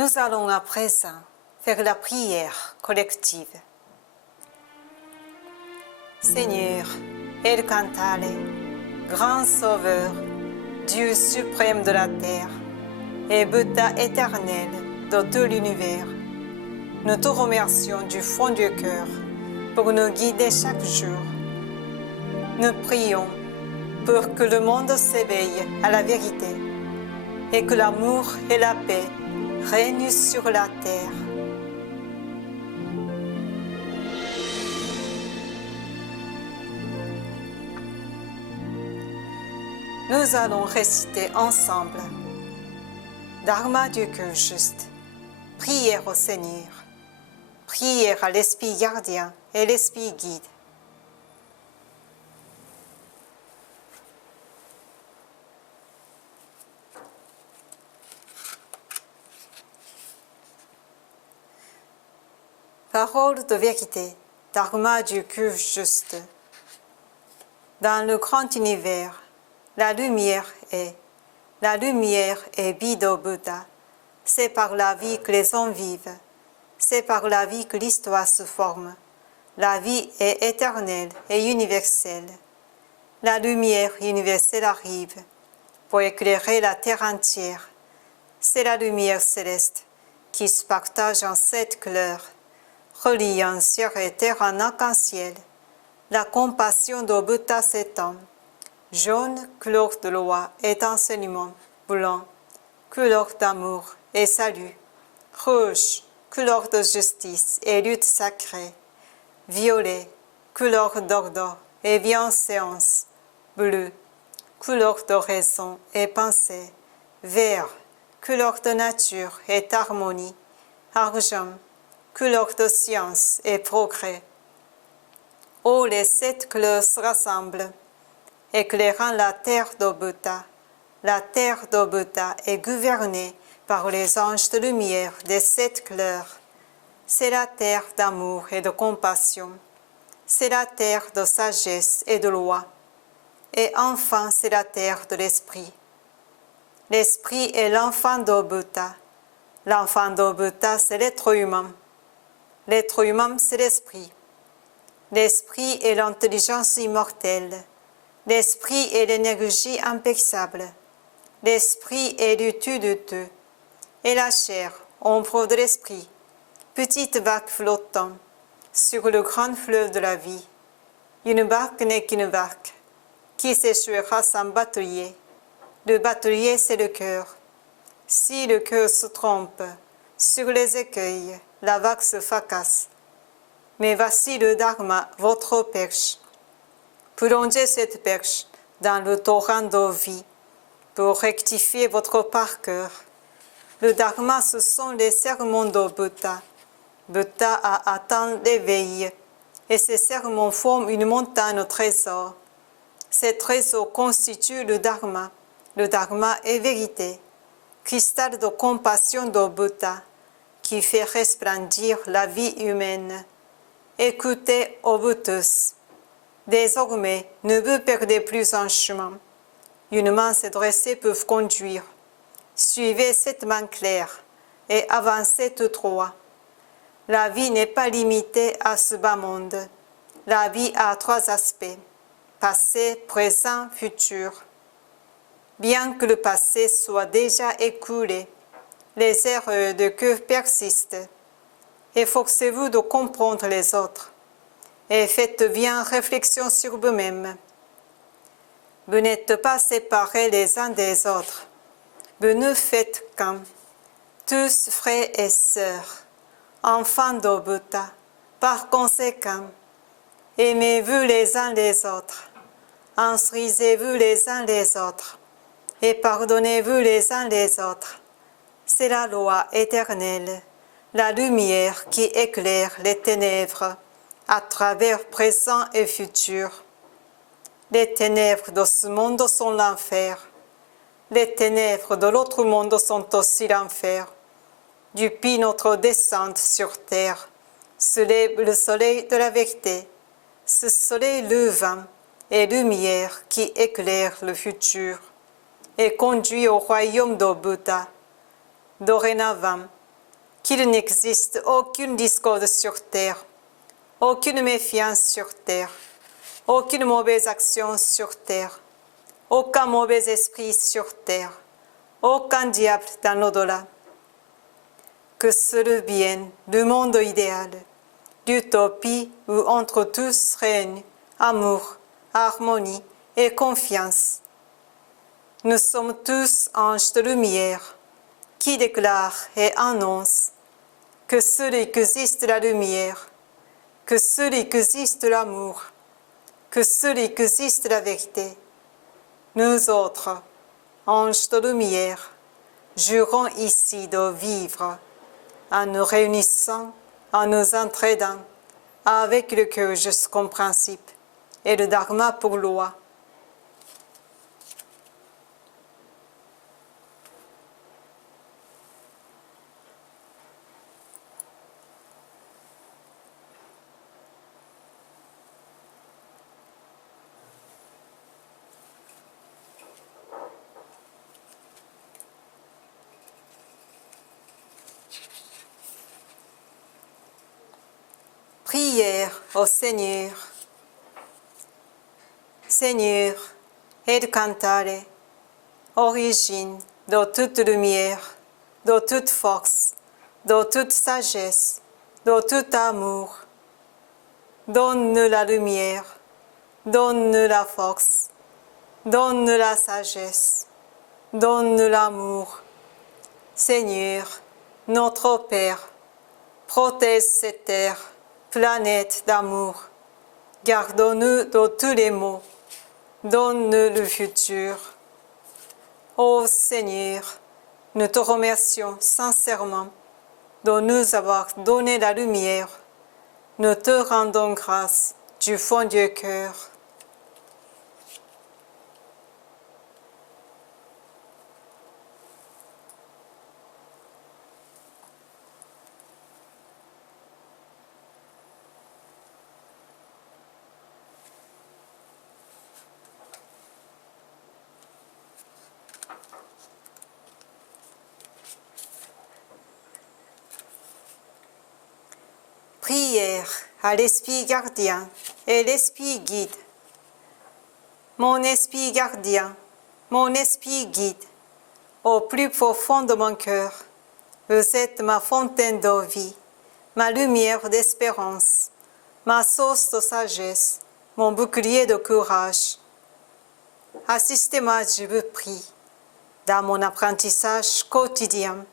Nous allons à présent faire la prière collective. Seigneur, El Cantale, grand Sauveur, Dieu suprême de la terre et Bouddha éternel de tout l'univers, nous te remercions du fond du cœur pour nous guider chaque jour. Nous prions pour que le monde s'éveille à la vérité et que l'amour et la paix règnent sur la terre. Nous allons réciter ensemble Dharma du cœur juste, prière au Seigneur, prière à l'Esprit gardien et l'Esprit guide. Parole de vérité, Dharma du cœur juste. Dans le grand univers, la lumière est Bido Bouddha. C'est par la vie que les hommes vivent, c'est par la vie que l'histoire se forme. La vie est éternelle et universelle. La lumière universelle arrive pour éclairer la terre entière. C'est la lumière céleste qui se partage en 7 couleurs, reliant ciel et terre en arc-en-ciel. La compassion de Bouddha s'étend. Jaune, couleur de loi et d'enseignement. Blanc, couleur d'amour et salut. Rouge, couleur de justice et lutte sacrée. Violet, couleur d'ordre et bienséance. Bleu, couleur de raison et pensée. Vert, couleur de nature et d'harmonie. Argent, couleur de science et progrès. Où les 7 couleurs se rassemblent, éclairant la terre de Bouddha. La terre de Bouddha est gouvernée par les anges de lumière des 7 couleurs. C'est la terre d'amour et de compassion. C'est la terre de sagesse et de loi. Et enfin, c'est la terre de l'esprit. L'esprit est l'enfant de Bouddha. L'enfant de Bouddha, c'est l'être humain. L'être humain, c'est l'esprit. L'esprit est l'intelligence immortelle. L'esprit est l'énergie impérissable. L'esprit est l'étude de tout. Et la chair, ombre de l'esprit, petite vague flottant sur le grand fleuve de la vie. Une barque n'est qu'une barque qui s'échouera sans batelier. Le batelier, c'est le cœur. Si le cœur se trompe sur les écueils, la vague se fracasse. Mais voici le Dharma, votre perche. Plongez cette perche dans le torrent de vie pour rectifier votre parcours. Le Dharma, ce sont les sermons de Bouddha. Bouddha a atteint l'éveil et ces sermons forment une montagne au trésor. Ces trésors constituent le Dharma. Le Dharma est vérité, cristal de compassion de Bouddha qui fait resplendir la vie humaine. Écoutez, ô vous tous. Désormais, ne vous perdez plus en chemin. Une main s'est dressée pour vous conduire. Suivez cette main claire et avancez tout droit. La vie n'est pas limitée à ce bas monde. La vie a 3 aspects, passé, présent, futur. Bien que le passé soit déjà écoulé, les erreurs de cœur persistent. Efforcez-vous de comprendre les autres et faites bien réflexion sur vous-même. Vous n'êtes pas séparés les uns des autres. Vous ne faites qu'un. Tous frères et sœurs, enfants de Bouddha. Par conséquent, aimez-vous les uns les autres. Instruisez-vous les uns les autres. Et pardonnez-vous les uns les autres. C'est la loi éternelle, la lumière qui éclaire les ténèbres à travers présent et futur. Les ténèbres de ce monde sont l'enfer. Les ténèbres de l'autre monde sont aussi l'enfer. Depuis notre descente sur terre, se lève le soleil de la vérité. Ce soleil levant est lumière qui éclaire le futur et conduit au royaume de Bouddha. Dorénavant, qu'il n'existe aucune discorde sur terre, aucune méfiance sur terre, aucune mauvaise action sur terre, aucun mauvais esprit sur terre, aucun diable dans l'au-delà. Que seul bien du monde idéal, d'utopie où entre tous règne amour, harmonie et confiance. Nous sommes tous anges de lumière qui déclarent et annoncent que celui qu'existe la lumière, que celui qu'existe l'amour, que celui qu'existe la vérité. Nous autres, anges de lumière, jurons ici de vivre en nous réunissant, en nous entraidant, avec le cœur juste comme principe et le dharma pour loi. Prière au Seigneur. Seigneur, aide cantare, origine de toute lumière, de toute force, de toute sagesse, de tout amour. Donne la lumière, donne la force, donne la sagesse, donne l'amour. Seigneur, notre Père, protège cette terre, planète d'amour. Garde-nous de tous les maux. Donne-nous le futur. Ô Seigneur, nous te remercions sincèrement de nous avoir donné la lumière. Nous te rendons grâce du fond du cœur. Prière à l'Esprit gardien et l'Esprit guide. Mon Esprit gardien, mon Esprit guide, au plus profond de mon cœur, vous êtes ma fontaine de vie, ma lumière d'espérance, ma source de sagesse, mon bouclier de courage. Assistez-moi, je vous prie, dans mon apprentissage quotidien,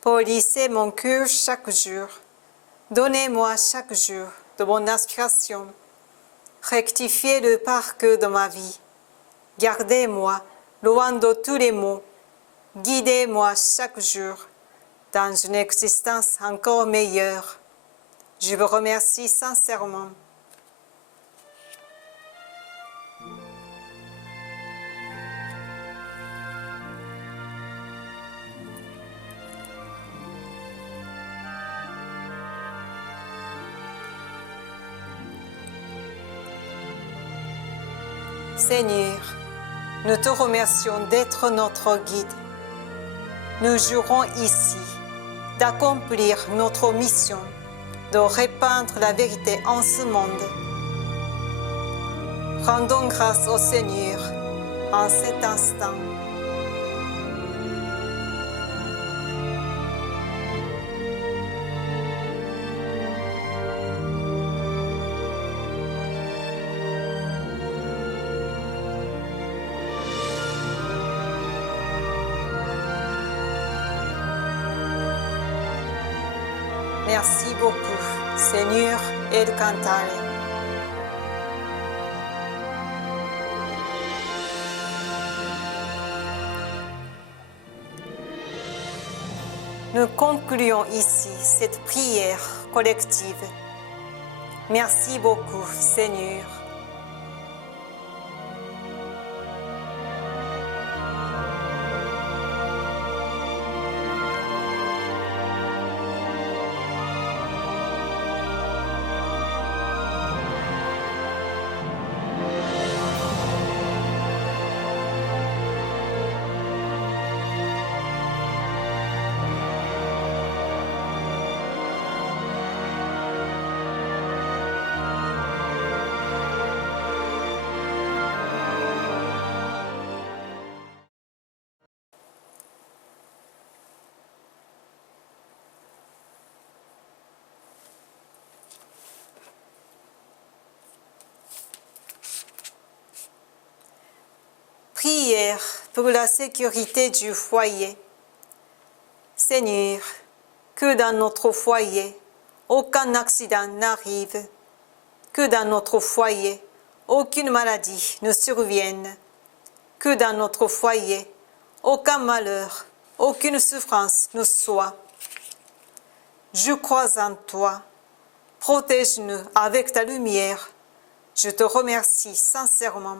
polissez mon cœur chaque jour. Donnez-moi chaque jour de mon inspiration. Rectifiez le parcours de ma vie. Gardez-moi loin de tous les maux. Guidez-moi chaque jour dans une existence encore meilleure. Je vous remercie sincèrement. Seigneur, nous te remercions d'être notre guide. Nous jurons ici d'accomplir notre mission, de répandre la vérité en ce monde. Rendons grâce au Seigneur en cet instant. Merci beaucoup, Seigneur El Cantare. Nous concluons ici cette prière collective. Merci beaucoup, Seigneur. Prière pour la sécurité du foyer. Seigneur, que dans notre foyer, aucun accident n'arrive, que dans notre foyer, aucune maladie ne survienne, que dans notre foyer, aucun malheur, aucune souffrance ne soit. Je crois en toi. Protège-nous avec ta lumière. Je te remercie sincèrement.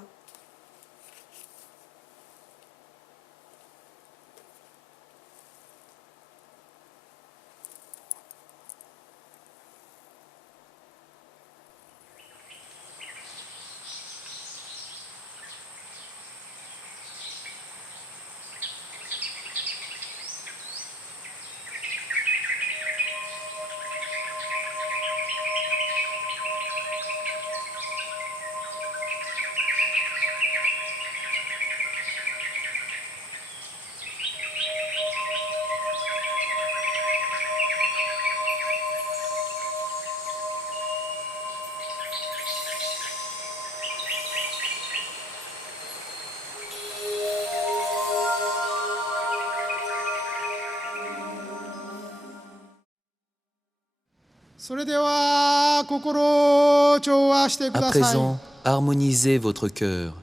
À présent, harmonisez votre cœur.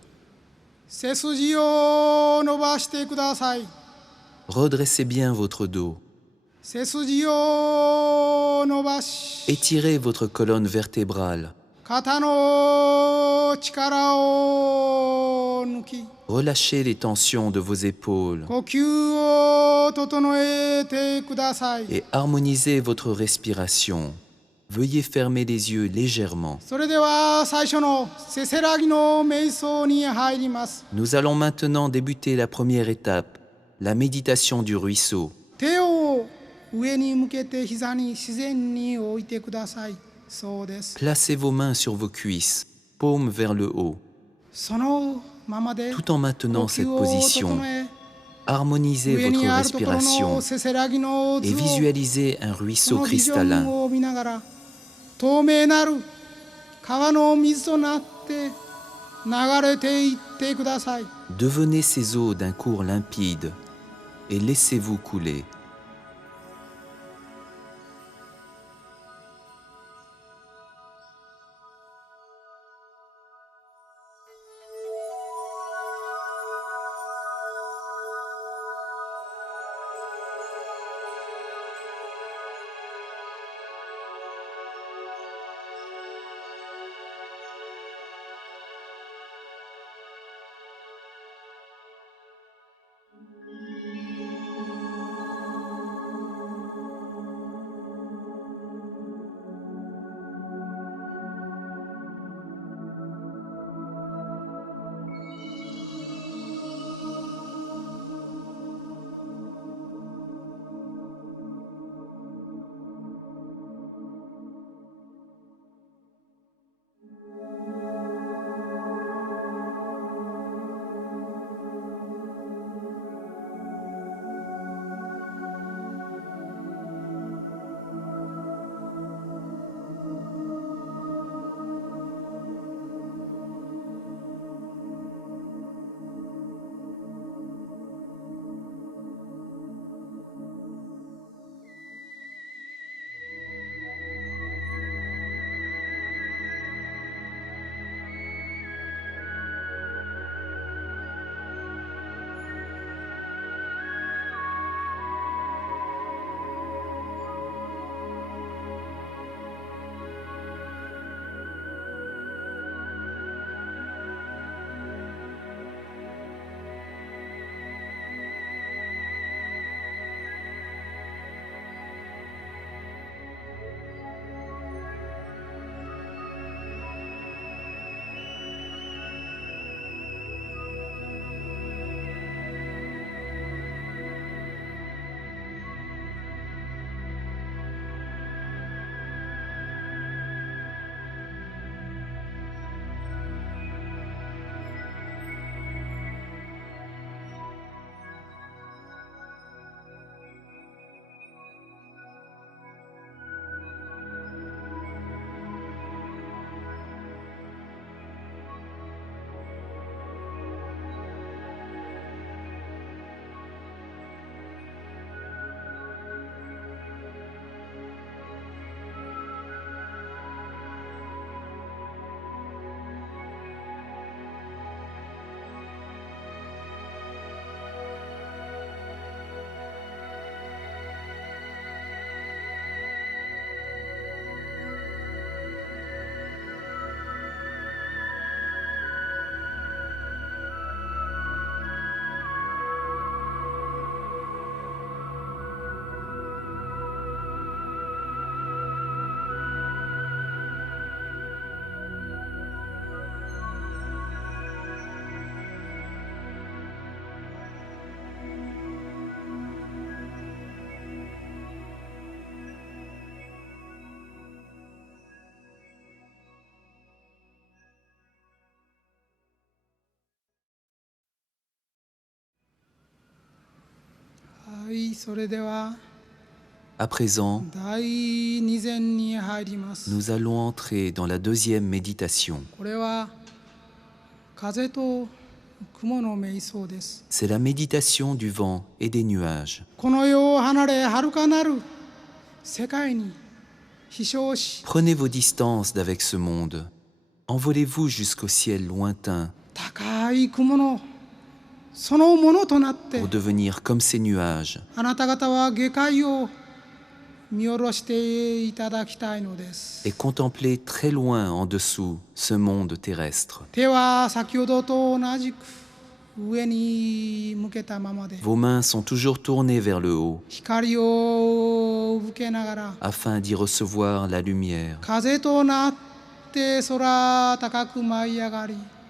Redressez bien votre dos. Étirez votre colonne vertébrale. Relâchez les tensions de vos épaules et harmonisez votre respiration. Veuillez fermer les yeux légèrement. Nous allons maintenant débuter la première étape, la méditation du ruisseau. Placez vos mains sur vos cuisses, paumes vers le haut. Tout en maintenant cette position, harmonisez votre respiration et visualisez un ruisseau cristallin. Devenez ces eaux d'un cours limpide et laissez-vous couler. À présent, nous allons entrer dans la deuxième méditation. C'est la méditation du vent et des nuages. Prenez vos distances d'avec ce monde. Envolez-vous jusqu'au ciel lointain pour devenir comme ces nuages. Et contempler très loin en dessous ce monde terrestre. Vos mains sont toujours tournées vers le haut afin d'y recevoir la lumière.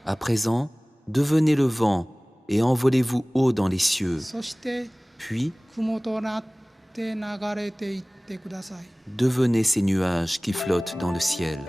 À présent, devenez le vent et envolez-vous haut dans les cieux. Puis, devenez ces nuages qui flottent dans le ciel.